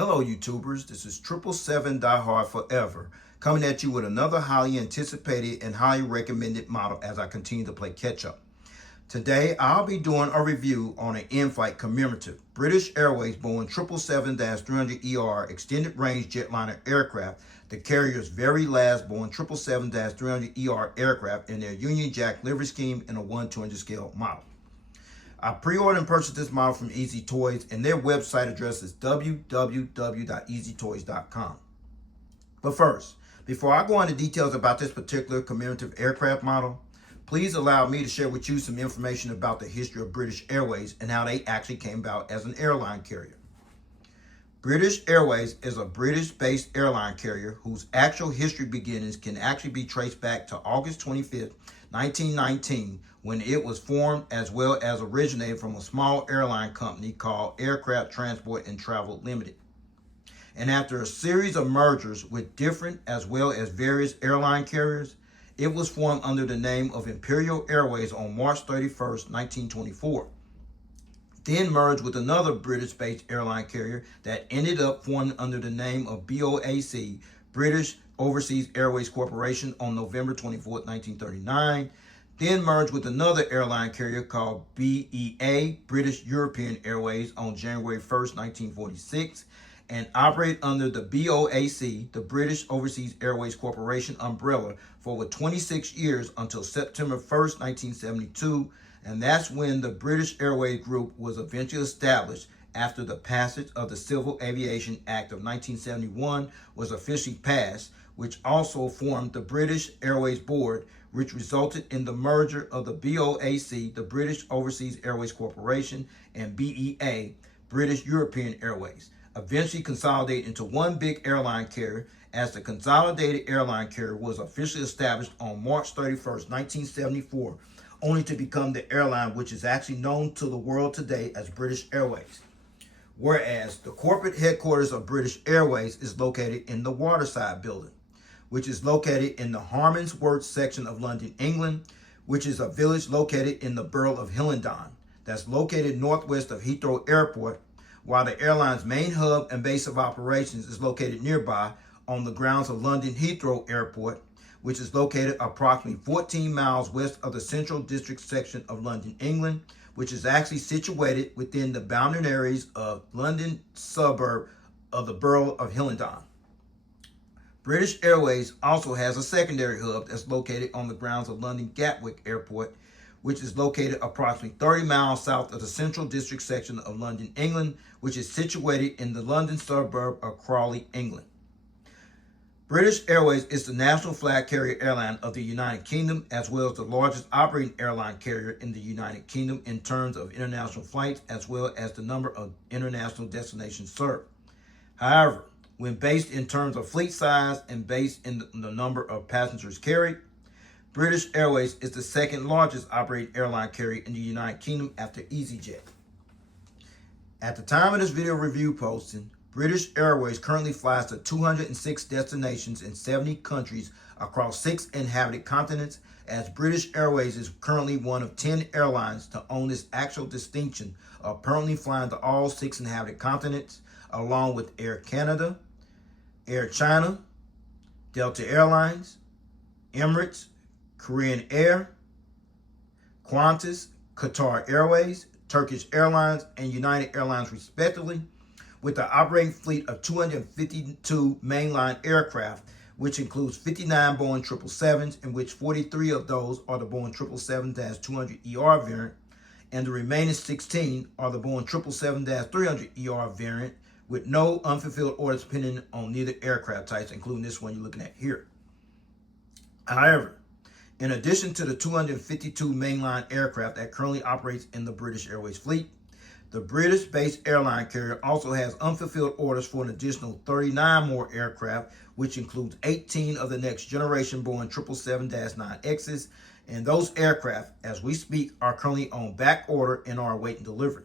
Hello YouTubers, this is 777 Die Hard Forever, coming at you with another highly anticipated and highly recommended model as I continue to play catch up. Today I'll be doing a review on an Inflight Commemorative British Airways Boeing 777-300ER extended range jetliner aircraft, the carrier's very last Boeing 777-300ER aircraft in their Union Jack livery scheme in a 1/200 scale model. I pre-ordered and purchased this model from Easy Toys, and their website address is www.easytoys.com. But first, before I go into details about this particular commemorative aircraft model, please allow me to share with you some information about the history of British Airways and how they actually came about as an airline carrier. British Airways is a British-based airline carrier whose actual history beginnings can actually be traced back to August 25th, 1919, when it was formed, as well as originated from a small airline company called Aircraft Transport and Travel Limited. And after a series of mergers with different as well as various airline carriers, it was formed under the name of Imperial Airways on March 31st, 1924. Then merged with another British-based airline carrier that ended up forming under the name of BOAC, British Overseas Airways Corporation, on November 24, 1939. Then merged with another airline carrier called BEA, British European Airways, on January 1st, 1946, and operate under the BOAC, the British Overseas Airways Corporation umbrella, for over 26 years until September 1st, 1972, and that's when the British Airways Group was eventually established after the passage of the Civil Aviation Act of 1971 was officially passed, which also formed the British Airways Board, which resulted in the merger of the BOAC, the British Overseas Airways Corporation, and BEA, British European Airways, eventually consolidated into one big airline carrier, as the Consolidated Airline Carrier was officially established on March 31st, 1974, only to become the airline which is actually known to the world today as British Airways. Whereas the corporate headquarters of British Airways is located in the Waterside Building, which is located in the Harmondsworth section of London, England, which is a village located in the borough of Hillingdon, that's located northwest of Heathrow Airport, while the airline's main hub and base of operations is located nearby on the grounds of London-Heathrow Airport, which is located approximately 14 miles west of the Central District section of London, England, which is actually situated within the boundaries of London suburb of the borough of Hillingdon. British Airways also has a secondary hub that's located on the grounds of London Gatwick Airport, which is located approximately 30 miles south of the Central District section of London, England, which is situated in the London suburb of Crawley, England. British Airways is the national flag carrier airline of the United Kingdom, as well as the largest operating airline carrier in the United Kingdom in terms of international flights, as well as the number of international destinations served. However, when based in terms of fleet size and based in the number of passengers carried, British Airways is the second largest operating airline carrier in the United Kingdom after EasyJet. At the time of this video review posting, British Airways currently flies to 206 destinations in 70 countries across 6 inhabited continents, as British Airways is currently one of 10 airlines to own this actual distinction of permanently flying to all 6 inhabited continents, along with Air Canada, Air China, Delta Airlines, Emirates, Korean Air, Qantas, Qatar Airways, Turkish Airlines, and United Airlines respectively, with an operating fleet of 252 mainline aircraft, which includes 59 Boeing 777s, in which 43 of those are the Boeing 777-200ER variant, and the remaining 16 are the Boeing 777-300ER variant, with no unfulfilled orders pending on neither aircraft types, including this one you're looking at here. However, in addition to the 252 mainline aircraft that currently operates in the British Airways fleet, the British-based airline carrier also has unfulfilled orders for an additional 39 more aircraft, which includes 18 of the next generation Boeing 777-9Xs, and those aircraft, as we speak, are currently on back order and are awaiting delivery.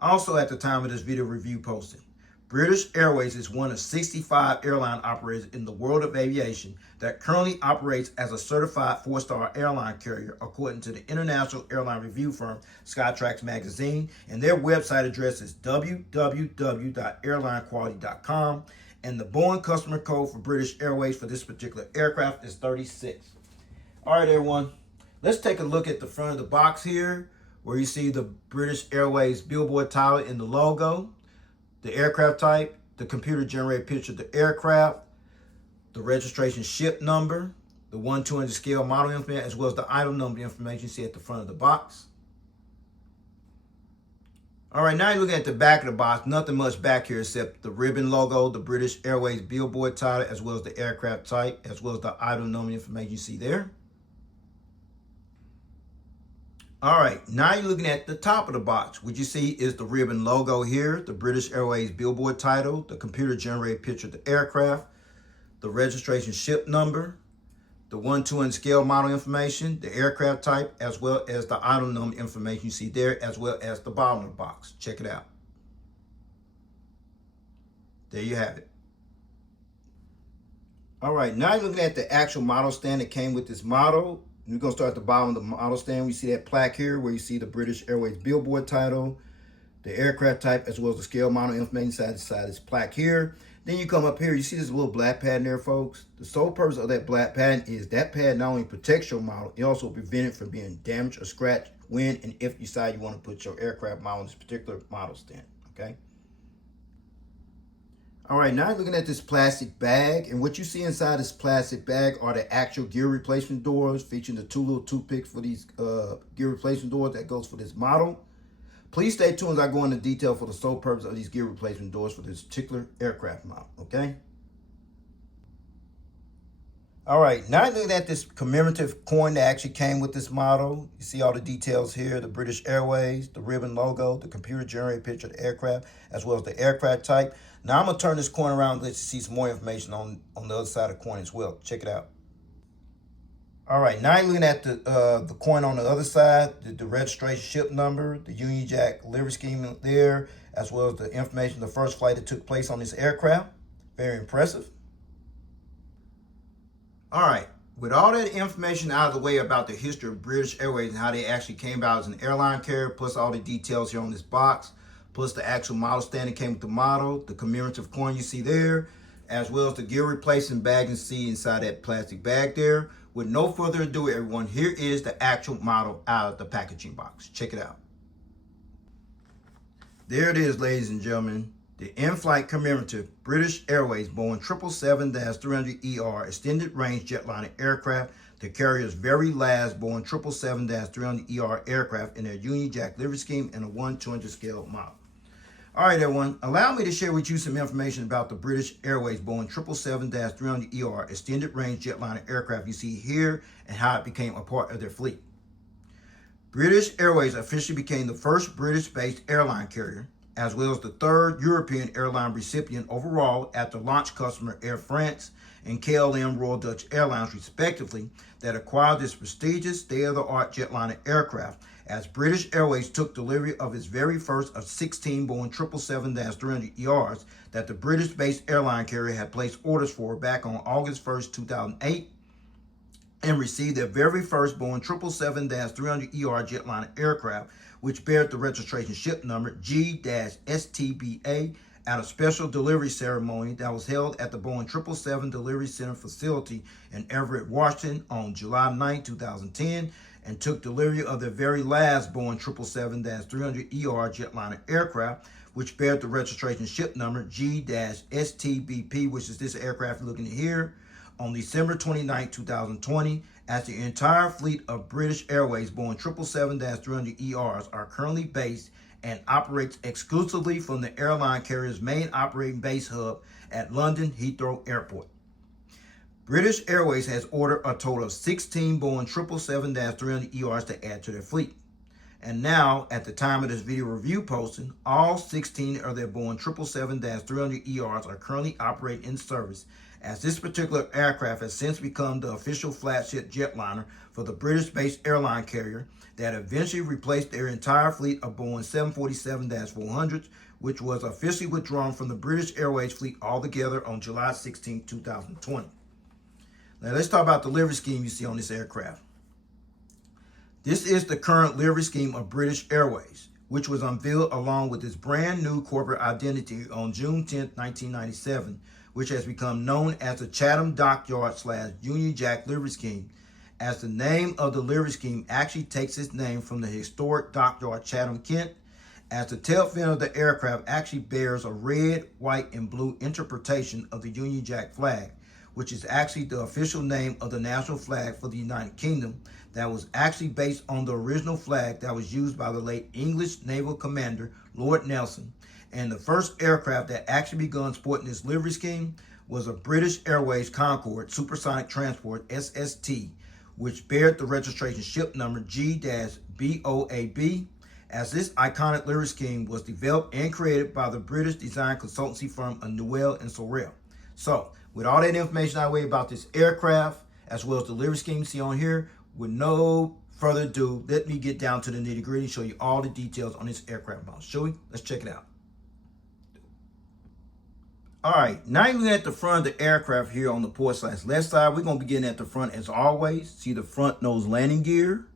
Also, at the time of this video review posting, British Airways is one of 65 airline operators in the world of aviation that currently operates as a certified 4-star airline carrier, according to the international airline review firm Skytrax Magazine, and their website address is www.airlinequality.com, and the Boeing customer code for British Airways for this particular aircraft is 36. All right, everyone, let's take a look at the front of the box here, where you see the British Airways billboard title in the logo, the aircraft type, the computer-generated picture of the aircraft, the registration ship number, the 1/200 scale model information, as well as the item number information you see at the front of the box. All right, now you're looking at the back of the box. Nothing much back here except the ribbon logo, the British Airways billboard title, as well as the aircraft type, as well as the item number information you see there. All right, now you're looking at the top of the box. What you see is the ribbon logo here, the British Airways billboard title, the computer-generated picture of the aircraft, the registration ship number, the 1/200 scale model information, the aircraft type, as well as the item number information you see there, as well as the bottom of the box. Check it out. There you have it. All right, now you're looking at the actual model stand that came with this model. We're going to start at the bottom of the model stand. We see that plaque here where you see the British Airways billboard title, the aircraft type, as well as the scale model information side to side. This plaque here. Then you come up here, you see this little black pattern there, folks. The sole purpose of that black pattern is that pad not only protects your model, it also prevents it from being damaged or scratched when and if you decide you want to put your aircraft model in this particular model stand, okay? All right, now you're looking at this plastic bag, and what you see inside this plastic bag are the actual gear replacement doors, featuring the 2 little toothpicks for these gear replacement doors that goes for this model. Please stay tuned as I go into detail for the sole purpose of these gear replacement doors for this particular aircraft model, okay? All right, now you're looking at this commemorative coin that actually came with this model. You see all the details here, the British Airways, the ribbon logo, the computer-generated picture of the aircraft, as well as the aircraft type. Now I'm gonna turn this coin around and let you see some more information on the other side of the coin as well. Check it out. All right, now you're looking at the coin on the other side, the registration ship number, the Union Jack livery scheme there, as well as the information of the first flight that took place on this aircraft. Very impressive. All right, with all that information out of the way about the history of British Airways and how they actually came about as an airline carrier, plus all the details here on this box, plus the actual model stand that came with the model, the commemorative coin you see there, as well as the gear replacement bag you see inside that plastic bag there. With no further ado, everyone, here is the actual model out of the packaging box. Check it out. There it is, ladies and gentlemen. The Inflight Commemorative British Airways Boeing 777-300ER extended range jetliner aircraft, the carrier's very last Boeing 777-300ER aircraft in their Union Jack livery scheme and a 1/200 scale model. All right, everyone, allow me to share with you some information about the British Airways Boeing 777-300ER extended range jetliner aircraft you see here and how it became a part of their fleet. British Airways officially became the first British-based airline carrier, as well as the third European airline recipient overall after launch customer Air France and KLM Royal Dutch Airlines, respectively, that acquired this prestigious state-of-the-art jetliner aircraft, as British Airways took delivery of its very first of 16 Boeing 777-300ERs that the British-based airline carrier had placed orders for back on August 1st, 2008, and received their very first Boeing 777-300ER jetliner aircraft, which bears the registration ship number G-STBA, at a special delivery ceremony that was held at the Boeing 777 Delivery Center facility in Everett, Washington on July 9, 2010, and took delivery of their very last Boeing 777-300ER jetliner aircraft, which bears the registration ship number G-STBP, which is this aircraft you're looking at here, on December 29, 2020, as the entire fleet of British Airways Boeing 777-300ERs are currently based and operates exclusively from the airline carrier's main operating base hub at London-Heathrow Airport. British Airways has ordered a total of 16 Boeing 777-300ERs to add to their fleet. And now, at the time of this video review posting, all 16 of their Boeing 777-300ERs are currently operating in service as this particular aircraft has since become the official flagship jetliner for the British-based airline carrier that eventually replaced their entire fleet of Boeing 747-400s, which was officially withdrawn from the British Airways fleet altogether on July 16, 2020. Now let's talk about the livery scheme you see on this aircraft. This is the current livery scheme of British Airways, which was unveiled along with its brand new corporate identity on June 10, 1997, which has become known as the Chatham Dockyard/Union Jack livery scheme, as the name of the livery scheme actually takes its name from the historic dockyard Chatham, Kent, as the tail fin of the aircraft actually bears a red, white, and blue interpretation of the Union Jack flag, which is actually the official name of the national flag for the United Kingdom that was actually based on the original flag that was used by the late English naval commander Lord Nelson. And the first aircraft that actually began sporting this livery scheme was a British Airways Concorde Supersonic Transport SST, which bared the registration ship number G-BOAB, as this iconic livery scheme was developed and created by the British design consultancy firm of Newell and Sorrell. So, with all that information I weigh about this aircraft, as well as the livery scheme you see on here, with no further ado, let me get down to the nitty gritty and show you all the details on this aircraft model. Shall we? Let's check it out. All right, now you're looking at the front of the aircraft here on the port/left side. We're going to begin at the front as always. See the front nose landing gear,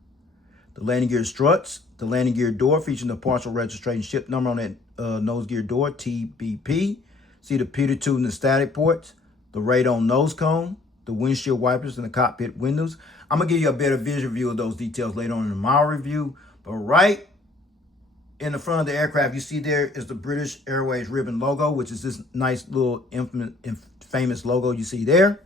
the landing gear struts, the landing gear door featuring the partial registration ship number on that nose gear door, TBP. See the pitot tube and the static ports, the radon nose cone, the windshield wipers, and the cockpit windows. I'm going to give you a better visual view of those details later on in my review. But right in the front of the aircraft, you see there is the British Airways ribbon logo, which is this nice little famous logo you see there.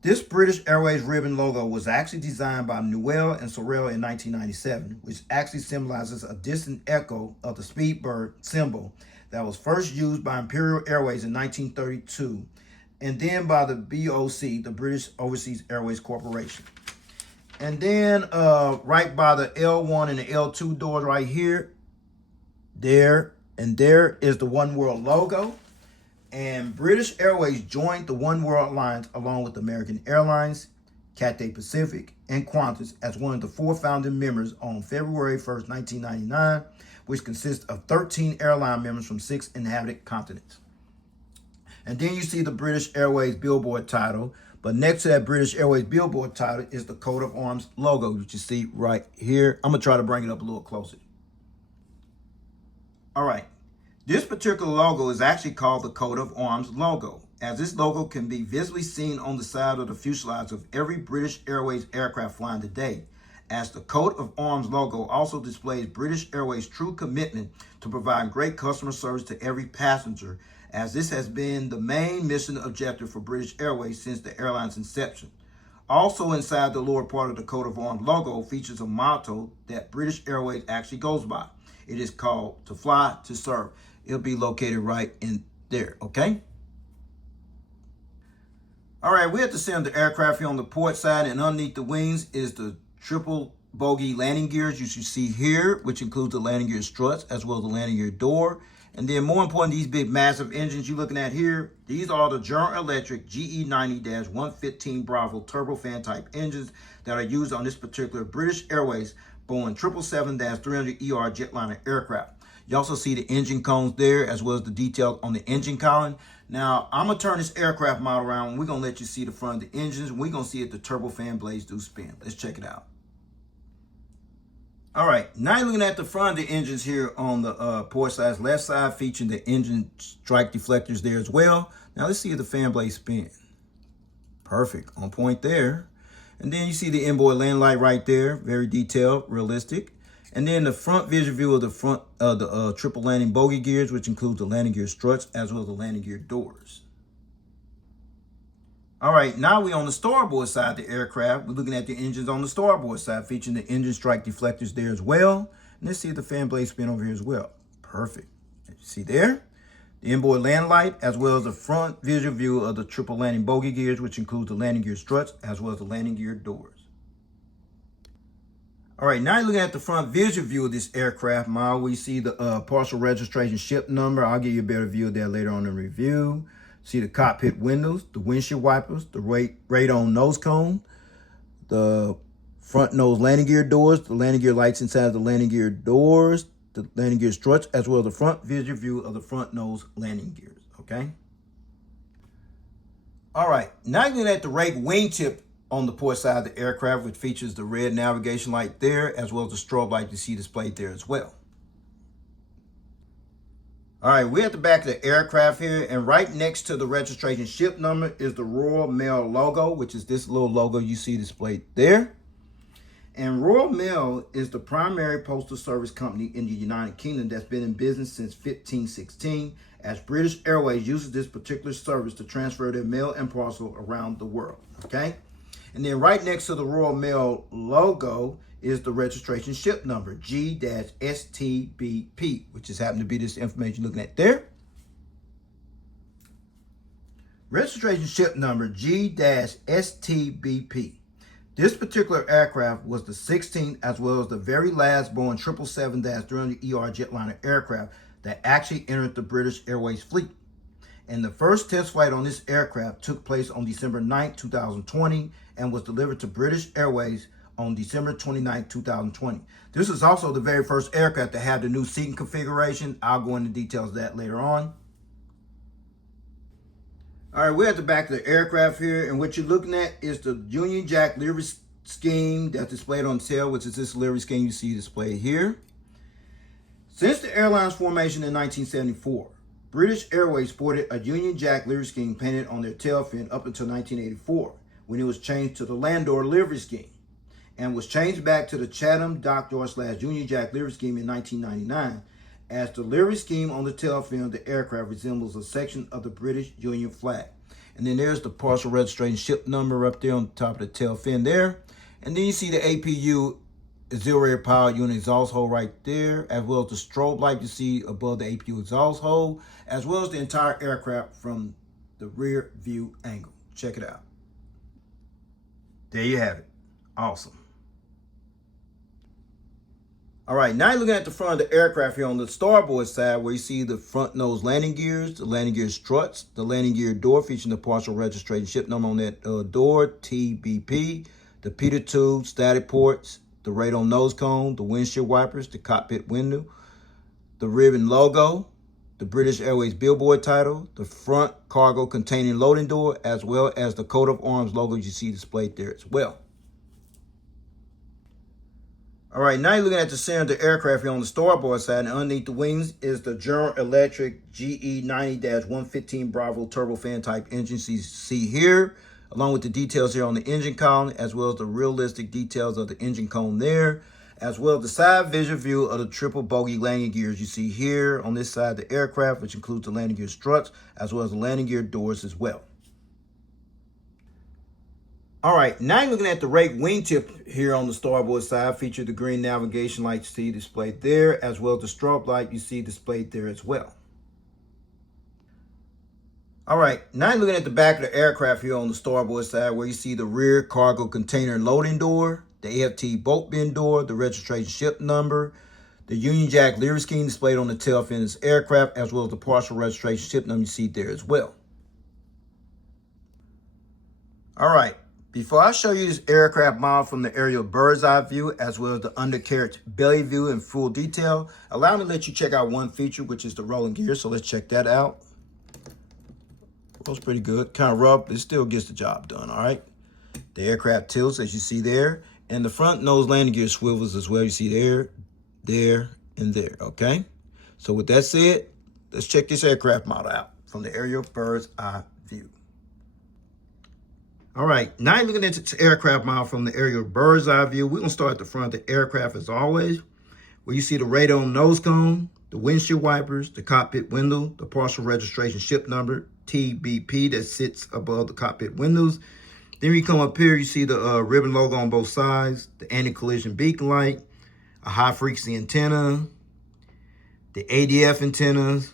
This British Airways ribbon logo was actually designed by Newell and Sorrell in 1997, which actually symbolizes a distant echo of the Speedbird symbol that was first used by Imperial Airways in 1932, and then by the BOC, the British Overseas Airways Corporation. And then right by the L1 and the L2 doors right here, there is the One World logo. And British Airways joined the One World Alliance along with American Airlines, Cathay Pacific, and Qantas as one of the 4 founding members on February 1st, 1999, which consists of 13 airline members from 6 inhabited continents. And then you see the British Airways billboard title. But next to that British Airways billboard title is the coat of arms logo, which you see right here. I'm going to try to bring it up a little closer. All right. This particular logo is actually called the coat of arms logo, as this logo can be visibly seen on the side of the fuselage of every British Airways aircraft flying today, as the coat of arms logo also displays British Airways' true commitment to providing great customer service to every passenger, as this has been the main mission objective for British Airways since the airline's inception. Also inside the lower part of the coat of arms logo features a motto that British Airways actually goes by. It is called "To Fly, to Serve." It'll be located right in there, okay? All right, we're at the center of the aircraft here on the port side, and underneath the wings is the triple bogey landing gears you should see here, which includes the landing gear struts as well as the landing gear door. And then more important, these big massive engines you're looking at here, these are the General Electric GE90-115 Bravo turbofan type engines that are used on this particular British Airways Boeing 777-300ER jetliner aircraft. You also see the engine cones there as well as the details on the engine column. Now, I'm going to turn this aircraft model around and we're going to let you see the front of the engines. And we're going to see if the turbofan blades do spin. Let's check it out. All right, now you're looking at the front of the engines here on the port side, left side, featuring the engine strike deflectors there as well. Now let's see if the fan blade spin. Perfect, on point there. And then you see the inboard landing light right there, very detailed, realistic. And then the front visual view of the front of the triple landing bogey gears, which includes the landing gear struts as well as the landing gear doors. All right, now we're on the starboard side of the aircraft. We're looking at the engines on the starboard side, featuring the engine strike deflectors there as well. And let's see if the fan blade spin over here as well. Perfect. See there? The inboard landing light, as well as the front visual view of the triple landing bogey gears, which includes the landing gear struts, as well as the landing gear doors. All right, now you're looking at the front visual view of this aircraft model. We see the partial registration ship number. I'll give you a better view of that later on in the review. See the cockpit windows, the windshield wipers, the radon nose cone, the front nose landing gear doors, the landing gear lights inside the landing gear doors, the landing gear struts, as well as the front visual view of the front nose landing gears, okay? All right, now you're looking at the rake wingtip on the port side of the aircraft, which features the red navigation light there, as well as the strobe light you see displayed there as well. All right, we're at the back of the aircraft here, and right next to the registration ship number is the Royal Mail logo, which is this little logo you see displayed there. And Royal Mail is the primary postal service company in the United Kingdom that's been in business since 1516, as British Airways uses this particular service to transfer their mail and parcel around the world, okay? And then right next to the Royal Mail logo is the registration ship number, G-STBP, which is happened to be this information you're looking at there. Registration ship number G-STBP. This particular aircraft was the 16th as well as the very last Boeing 777-300ER Jetliner aircraft that actually entered the British Airways fleet. And the first test flight on this aircraft took place on December 9, 2020 and was delivered to British Airways on December 29, 2020. This is also the very first aircraft to have the new seating configuration. I'll go into details of that later on. All right, we're at the back of the aircraft here, and what you're looking at is the Union Jack livery scheme that's displayed on the tail, which is this livery scheme you see displayed here. Since the airline's formation in 1974, British Airways sported a Union Jack livery scheme painted on their tail fin up until 1984, when it was changed to the Landor livery scheme, and was changed back to the Chatham Dockyard / Union Jack livery scheme in 1999, as the livery scheme on the tail fin of the aircraft resembles a section of the British Union flag. And then there's the partial registration ship number up there on the top of the tail fin there. And then you see the APU auxiliary power unit exhaust hole right there, as well as the strobe light you see above the APU exhaust hole, as well as the entire aircraft from the rear view angle. Check it out. There you have it. Awesome. All right, now you're looking at the front of the aircraft here on the starboard side, where you see the front nose landing gears, the landing gear struts, the landing gear door featuring the partial registration ship number on that door, TBP, the Peter tube, static ports, the radon nose cone, the windshield wipers, the cockpit window, the ribbon logo, the British Airways billboard title, the front cargo containing loading door, as well as the coat of arms logo you see displayed there as well. All right, now you're looking at the center of the aircraft here on the starboard side, and underneath the wings is the General Electric GE90-115 Bravo turbofan type engine you see here, along with the details here on the engine column, as well as the realistic details of the engine cone there, as well as the side visual view of the triple bogey landing gears you see here on this side of the aircraft, which includes the landing gear struts, as well as the landing gear doors as well. All right, now you're looking at the rake wingtip here on the starboard side, featured the green navigation light you see displayed there, as well as the strobe light you see displayed there as well. All right, now you're looking at the back of the aircraft here on the starboard side, where you see the rear cargo container loading door, the AFT bolt bin door, the registration ship number, the Union Jack livery scheme displayed on the tail fin of this aircraft, as well as the partial registration ship number you see there as well. All right. Before I show you this aircraft model from the aerial bird's eye view, as well as the undercarriage belly view in full detail, allow me to let you check out one feature, which is the rolling gear. So let's check that out. Rolls pretty good. Kind of rough, but it still gets the job done, all right? The aircraft tilts, as you see there. And the front nose landing gear swivels as well. You see there, there, and there, okay? So with that said, let's check this aircraft model out from the aerial bird's eye view. All right, now you're looking at this aircraft model from the aerial bird's eye view. We're gonna start at the front of the aircraft as always, where you see the radon nose cone, the windshield wipers, the cockpit window, the partial registration ship number, TBP, that sits above the cockpit windows. Then you come up here, you see the ribbon logo on both sides, the anti-collision beacon light, a high-frequency antenna, the ADF antennas,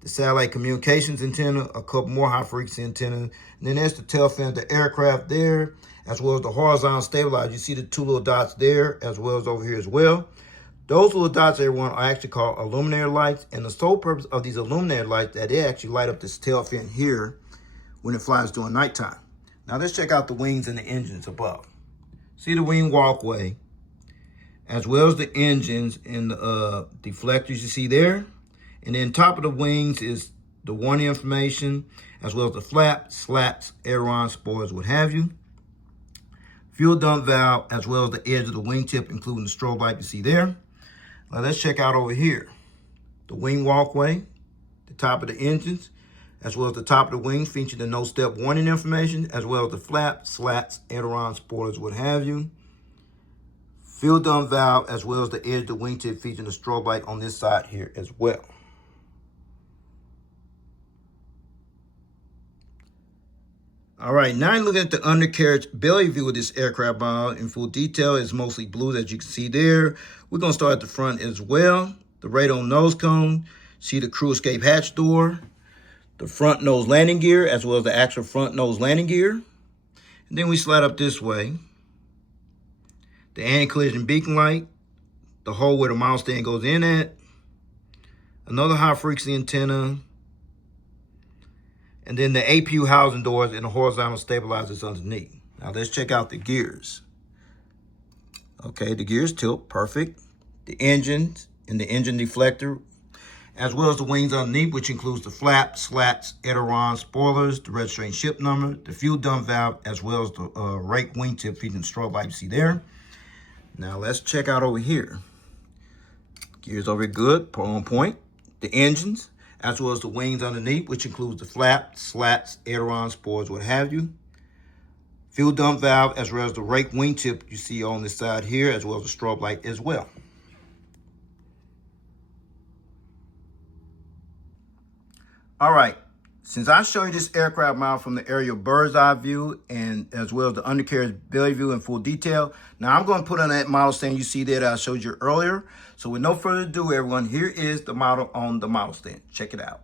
the satellite communications antenna, a couple more high-frequency antennas, and then there's the tail fin of the aircraft there, as well as the horizontal stabilizer. You see the two little dots there, as well as over here as well. Those little dots, everyone, are actually called illuminator lights. And the sole purpose of these illuminator lights that they actually light up this tail fin here when it flies during nighttime. Now let's check out the wings and the engines above. See the wing walkway, as well as the engines and the deflectors you see there. And then top of the wings is the warning information, as well as the flaps, slats, ailerons, spoilers, what have you. Fuel dump valve, as well as the edge of the wingtip, including the strobe light you see there. Now let's check out over here. The wing walkway, the top of the engines, as well as the top of the wings feature the no-step warning information, as well as the flaps, slats, ailerons, spoilers, what have you. Fuel dump valve, as well as the edge of the wingtip featuring the strobe light on this side here as well. All right, now looking at the undercarriage belly view of this aircraft model in full detail. It's mostly blue, as you can see there. We're going to start at the front as well. The radome nose cone, see the crew escape hatch door, the front nose landing gear, as well as the actual front nose landing gear. And then we slide up this way. The anti-collision beacon light, the hole where the model stand goes in at, another high frequency antenna, and then the APU housing doors and the horizontal stabilizers underneath. Now let's check out the gears. Okay, the gears tilt, perfect. The engines and the engine deflector, as well as the wings underneath, which includes the flaps, slats, ailerons, spoilers, the registration ship number, the fuel dump valve, as well as the rake wingtip feeding the strobe light you see there. Now let's check out over here. Gears over here, good, on point. The engines, as well as the wings underneath, which includes the flaps, slats, ailerons, spoilers, what have you. Fuel dump valve, as well as the rake wingtip you see on this side here, as well as the strobe light as well. All right, since I showed you this aircraft model from the aerial bird's eye view and as well as the undercarriage belly view in full detail, now I'm going to put on that model stand you see there that I showed you earlier. So with no further ado, everyone, here is the model on the model stand. Check it out.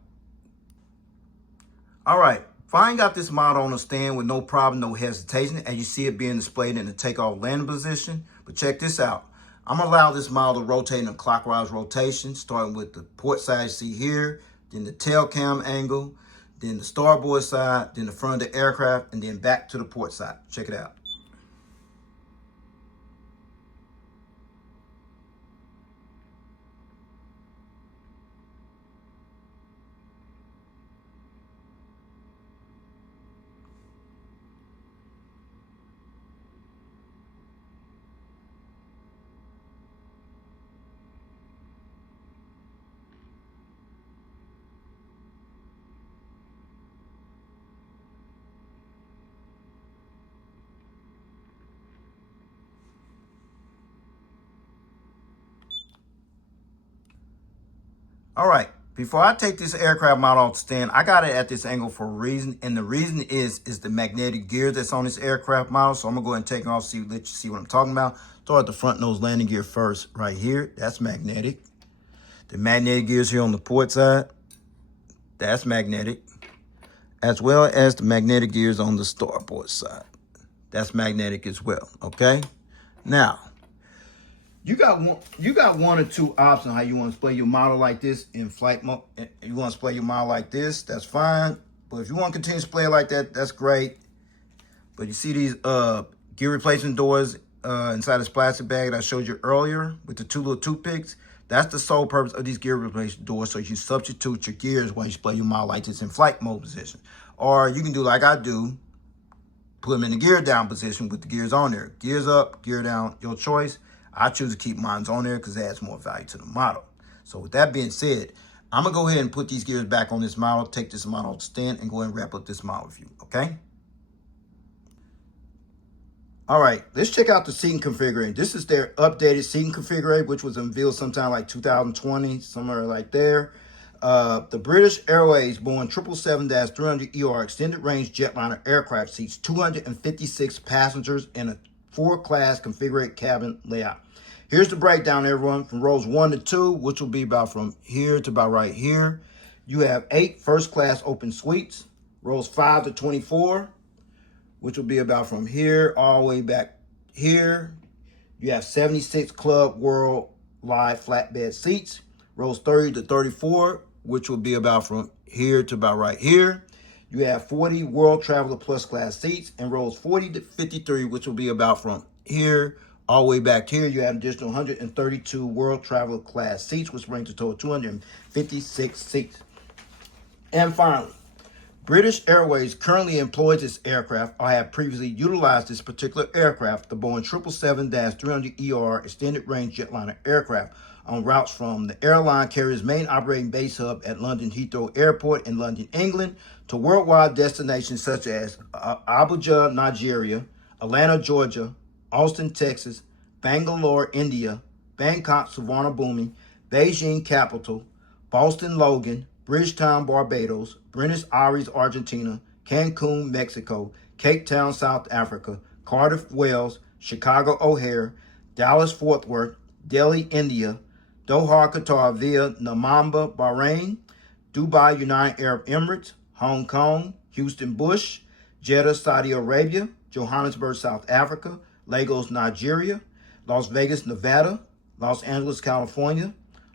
All right, Fine got this model on the stand with no problem, no hesitation, as you see it being displayed in the takeoff landing position. But check this out. I'm going to allow this model to rotate in a clockwise rotation, starting with the port side you see here, then the tail cam angle, then the starboard side, then the front of the aircraft, and then back to the port side. Check it out. All right, before I take this aircraft model off the stand, I got it at this angle for a reason. And the reason is the magnetic gear that's on this aircraft model. So I'm gonna go ahead and take it off, let you see what I'm talking about. Start the front nose landing gear first, right here. That's magnetic. The magnetic gears here on the port side, that's magnetic. As well as the magnetic gears on the starboard side. That's magnetic as well, okay? Now, you got one or two options how you want to display your model like this in flight mode. You want to display your model like this, that's fine. But if you want to continue to display it like that, that's great. But you see these gear replacement doors inside this plastic bag that I showed you earlier with the two little toothpicks. That's the sole purpose of these gear replacement doors, so you substitute your gears while you display your model like this in flight mode position. Or you can do like I do, put them in the gear down position with the gears on there. Gears up, gear down, your choice. I choose to keep mine on there because it adds more value to the model. So with that being said, I'm going to go ahead and put these gears back on this model, take this model to stand, and go ahead and wrap up this model with you, okay? All right, let's check out the seating configuration. This is their updated seating configuration, which was unveiled sometime like 2020, somewhere like there. The British Airways Boeing 777-300ER extended range jetliner aircraft seats 256 passengers in a 4-class configured cabin layout. Here's the breakdown, everyone, from rows 1 to 2, which will be about from here to about right here. You have 8 first-class open suites, rows 5 to 24, which will be about from here all the way back here. You have 76 Club World live flatbed seats. Rows 30 to 34, which will be about from here to about right here. You have 40 World Traveler Plus class seats, and rows 40 to 53, which will be about from here all the way back here. You have an additional 132 World Traveler class seats, which brings the total 256 seats. And finally, British Airways currently employs this aircraft or have previously utilized this particular aircraft, the Boeing 777-300ER extended range jetliner aircraft, on routes from the airline carrier's main operating base hub at London-Heathrow Airport in London, England, to worldwide destinations such as Abuja, Nigeria, Atlanta, Georgia, Austin, Texas, Bangalore, India, Bangkok, Suvarnabhumi, Beijing, Capital, Boston, Logan, Bridgetown, Barbados, Buenos Aires, Argentina, Cancun, Mexico, Cape Town, South Africa, Cardiff, Wales, Chicago, O'Hare, Dallas, Fort Worth, Delhi, India, Doha, Qatar via Namamba, Bahrain, Dubai, United Arab Emirates, Hong Kong, Houston, Bush, Jeddah, Saudi Arabia, Johannesburg, South Africa, Lagos, Nigeria, Las Vegas, Nevada, Los Angeles, California,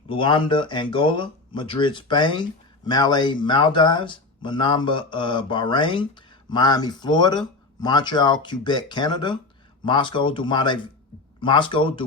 Luanda, Angola, Madrid, Spain, Malé, Maldives, Manama, Bahrain, Miami, Florida, Montreal, Quebec, Canada, Moscow, Domodedovo,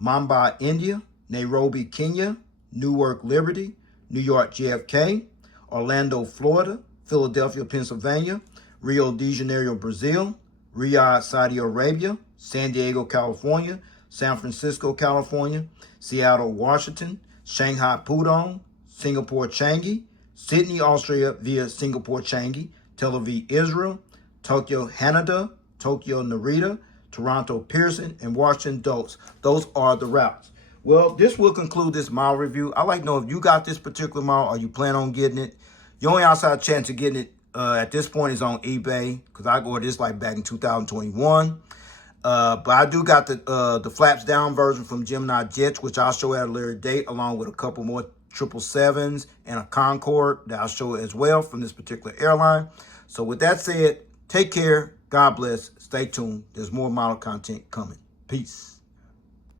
Mumbai, India, Nairobi, Kenya, Newark, Liberty, New York, JFK, Orlando, Florida, Philadelphia, Pennsylvania, Rio de Janeiro, Brazil, Riyadh, Saudi Arabia, San Diego, California, San Francisco, California, Seattle, Washington, Shanghai, Pudong, Singapore, Changi, Sydney, Australia via Singapore, Changi, Tel Aviv, Israel, Tokyo, Haneda, Tokyo, Narita, Toronto, Pearson, and Washington, Dulles. Those are the routes. Well, this will conclude this mile review. I'd like to know if you got this particular mile or you plan on getting it. Your only outside chance of getting it at this point is on eBay, because I ordered this like back in 2021. But I do got the flaps down version from Gemini Jets, which I'll show at a later date, along with a couple more 777s and a Concorde that I'll show as well from this particular airline. So with that said, take care. God bless. Stay tuned. There's more model content coming. Peace.